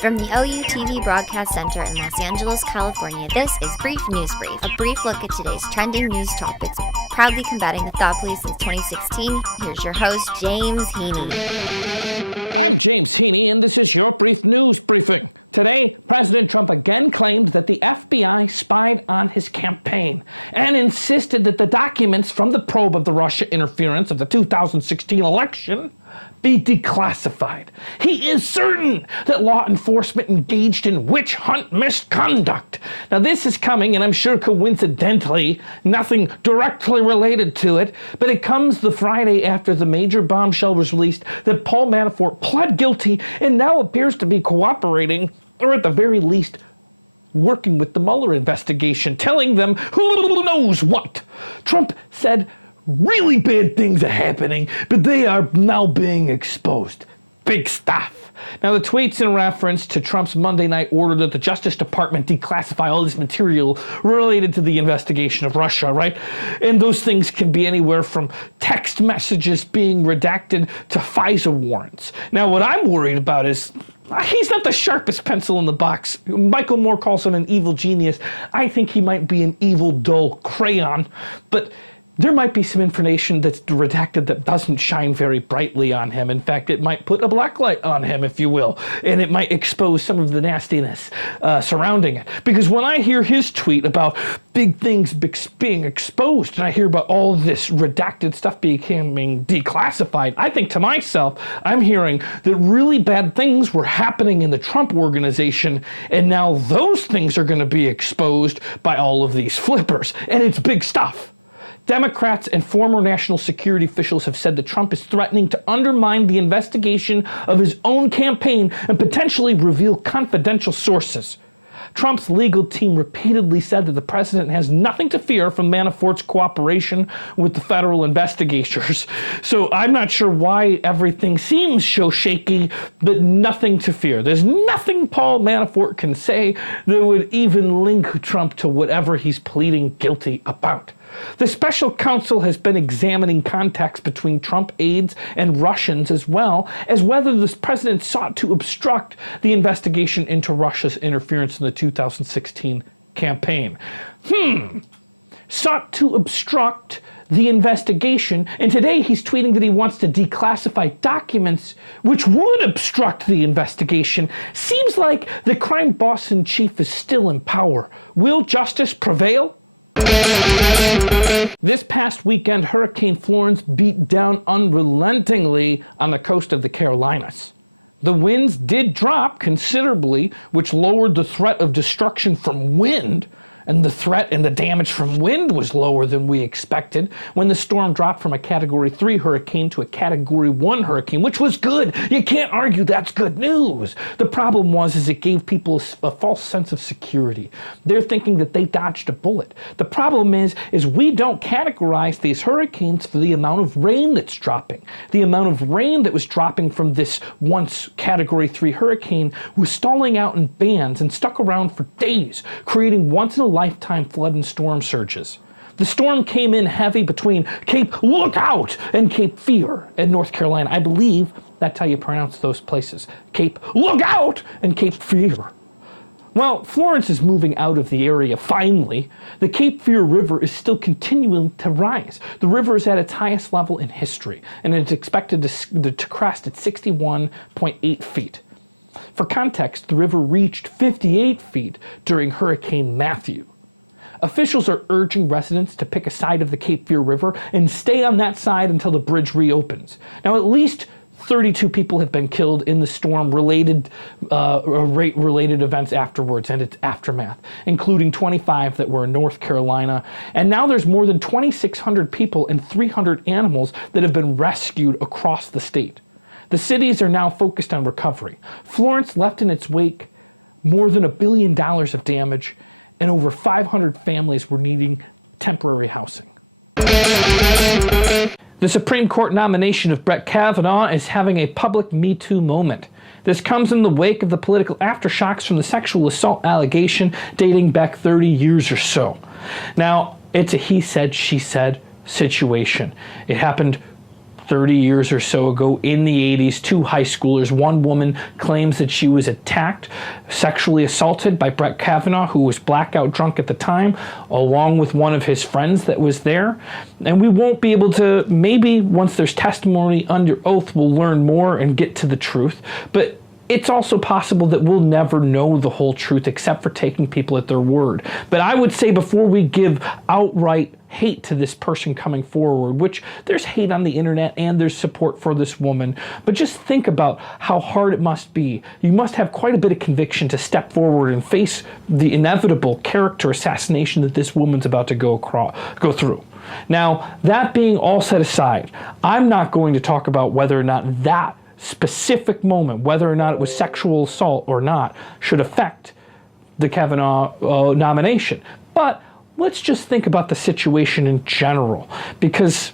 From the OU TV Broadcast Center in Los Angeles, California, this is Brief News Brief, a brief look at today's trending news topics, proudly combating the thought police since 2016. Here's your host, James Heaney. I'm James Heaney, and this is your Brief News Briefing. Today, President Trump again claimed that the FBI spied on his campaign and insisted that the documents from the probe of the Russia interference of the 2016 election be declassified. He is certain that law enforcement engaged in witch hunt misconduct. Now this is coming, and I'm sure coincidentally, nothing directly related to it, but it comes the Friday after the major bombshell was released that Paul Manafort pled guilty and now appears to be cooperating, or at the very least, working with the Mueller investigation, telling them who knows what. Trump said really bad things are happening, but they are now being exposed. Big stuff. Now, the tweets in reference to Trump's Monday night order that the Justice Department declassify all this material related to the investigation of Russia, right? And those things can be anywhere from text messages being redacted to FISA warrants. Now, what I'm worried about is he's not the sharpest pencil in the box. Michael Moore calls him an evil genius. I think he might be an evil, dull crayon, but there might be some information that's redacted that doesn't shine very brightly on him. In fact, it might put a black light on him, if you will, and it might expose some of the nastiness surrounding it. Because when I hear his tweet about big things being exposed, and I hear about all this redacted stuff becoming declassified, I think to myself, I'm hearing that really bad things were happening in the Trump organization, and now those things are going to be exposed by all of these flippers, and it's big stuff. Democrats and former national security officials have said that Trump is threatening to undermine the investigation of his own campaign and potentially reveal confidential sources. Trump's legal team repeatedly said that the president has nothing to fear from Manafort's cooperation with the federal investigators. So I'm not sure why everything seems so shaky, but nothing to fear. There's nothing Paul Manafort can say that would even link Trump to whatever he's pleading guilty about. The special counsel has been examining contacts between Trump aides and Russians, as well as whether the president sought to obstruct the investigation into Russia's interference in the 2016 campaign. Sought to obstruct the investigation, and today he's tweeting that he wants to declassify documents which would obstruct the investigation. Seems like the crime boss in chief is still in power. Will justice prevail? This past weekend, Hurricane Florence beat down unrelentingly on the coast of the Carolinas. The winds did drop considerably, which lowered the threat of destruction from wind, and the threat and the damage from wind was lower than we expected when the storm dropped from a Category 3 hurricane to a Category 1 hurricane, which was good. You can't argue that's good news. The problem was it gave people a false sense of security. They're thinking that they dodged a bullet. The problem is we don't categorize these hurricanes for the amount of rain that's dropping. The amount of rain that was dropping from this once Category 3 hurricane was stalling out in bands and stuck around for days, creating once-in-a-lifetime flood and storm surges. The storm came in heavy between Cape Lookout and Cape Fear in North Carolina. I believe that's how you pronounce those places. Cape Lookout and Cape Fear. Well, Florence is moving out of the area finally. The Cape Fear River is still continuing to rise. The river is at its highest level in history, and it's expected to crest at 61.8 feet. For context, the river reached 58 feet during Hurricane Matthew. Officials are urging residents to pick a side of the Cape Fear River and stay on that side until the bridge reopens. Now, at least 32 people have been killed in the storm-related events afterwards and its aftermath, including 25 that were in North Carolina. And now there's more than 2,600 people and 300 animals that have been rescued across the state. The cities are now focused on recovery. Florence left in its wake more than $1 billion of damage, and over 500 families were needing temporary housing. The Supreme Court nomination of Brett Kavanaugh is having a public Me Too moment. This comes in the wake of the political aftershocks from the sexual assault allegation dating back 30 years or so. Now, it's a he said, she said situation. It happened 30 years or so ago in the 80s, two high schoolers. One woman claims that she was attacked, sexually assaulted by Brett Kavanaugh, who was blackout drunk at the time, along with one of his friends that was there. And we won't be able to, maybe once there's testimony under oath, we'll learn more and get to the truth. But it's also possible that we'll never know the whole truth except for taking people at their word. But I would say before we give outright hate to this person coming forward, which there's hate on the internet and there's support for this woman, but just think about how hard it must be. You must have quite a bit of conviction to step forward and face the inevitable character assassination that this woman's about to go through. Now, that being all set aside, I'm not going to talk about whether or not that specific moment, whether or not it was sexual assault or not, should affect the Kavanaugh nomination. But let's just think about the situation in general, because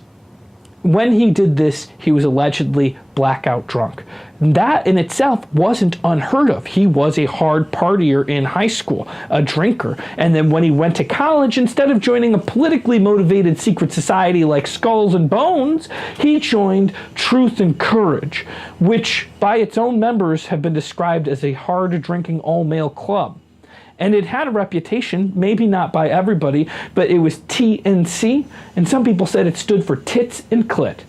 when he did this, he was allegedly blackout drunk. That in itself wasn't unheard of. He was a hard partier in high school, a drinker. And then when he went to college, instead of joining a politically motivated secret society like Skulls and Bones, he joined Truth and Courage, which by its own members have been described as a hard-drinking all-male club. And it had a reputation, maybe not by everybody, but it was TNC, and some people said it stood for tits and clit.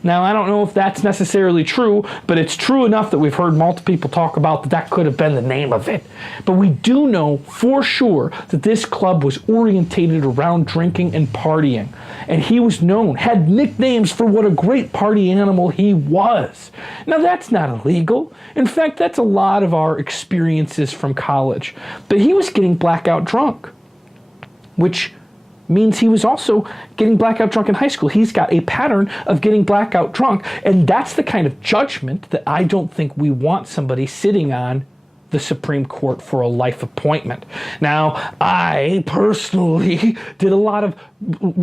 Now, I don't know if that's necessarily true, but it's true enough that we've heard multiple people talk about that could have been the name of it. But we do know for sure that this club was orientated around drinking and partying. And he was known, had nicknames for what a great party animal he was. Now, that's not illegal. In fact, that's a lot of our experiences from college. But he was getting blackout drunk, which means he was also getting blackout drunk in high school. He's got a pattern of getting blackout drunk, and that's the kind of judgment that I don't think we want somebody sitting on the Supreme Court for a life appointment. Now, I personally did a lot of,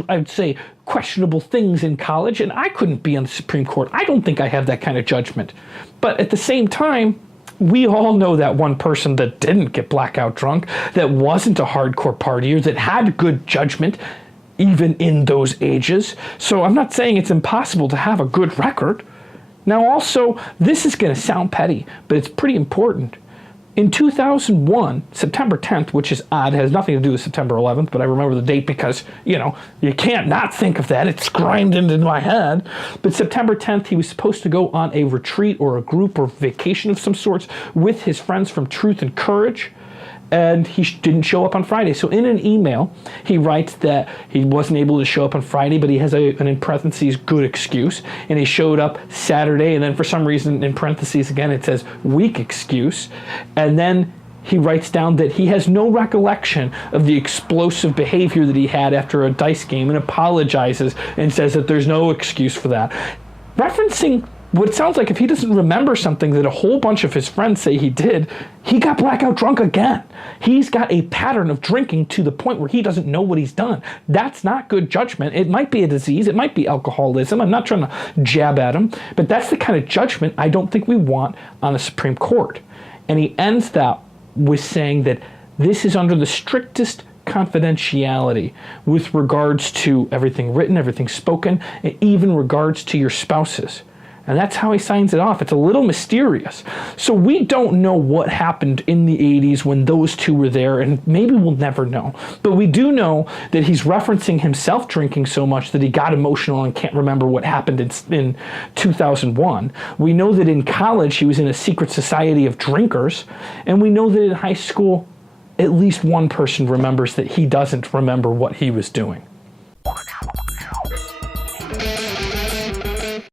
I'd say, questionable things in college, and I couldn't be on the Supreme Court. I don't think I have that kind of judgment. But at the same time, we all know that one person that didn't get blackout drunk, that wasn't a hardcore partier, that had good judgment, even in those ages. So I'm not saying it's impossible to have a good record. Now also, this is going to sound petty, but it's pretty important. In 2001, September 10th, which is odd, has nothing to do with September 11th, but I remember the date because, you know, you can't not think of that. It's grimed into my head. But September 10th, he was supposed to go on a retreat or a group or vacation of some sorts with his friends from Truth and Courage, and he didn't show up on Friday. So in an email, he writes that he wasn't able to show up on Friday, but he has an, in parentheses, good excuse. And he showed up Saturday, and then for some reason, in parentheses again, it says weak excuse. And then he writes down that he has no recollection of the explosive behavior that he had after a dice game and apologizes and says that there's no excuse for that. Referencing what it sounds like, if he doesn't remember something that a whole bunch of his friends say he did, he got blackout drunk again. He's got a pattern of drinking to the point where he doesn't know what he's done. That's not good judgment. It might be a disease. It might be alcoholism. I'm not trying to jab at him, but that's the kind of judgment I don't think we want on the Supreme Court. And he ends that with saying that this is under the strictest confidentiality with regards to everything written, everything spoken, and even regards to your spouses. And that's how he signs it off. It's a little mysterious. So we don't know what happened in the 80s when those two were there, and maybe we'll never know. But we do know that he's referencing himself drinking so much that he got emotional and can't remember what happened in 2001. We know that in college he was in a secret society of drinkers, and we know that in high school at least one person remembers that he doesn't remember what he was doing.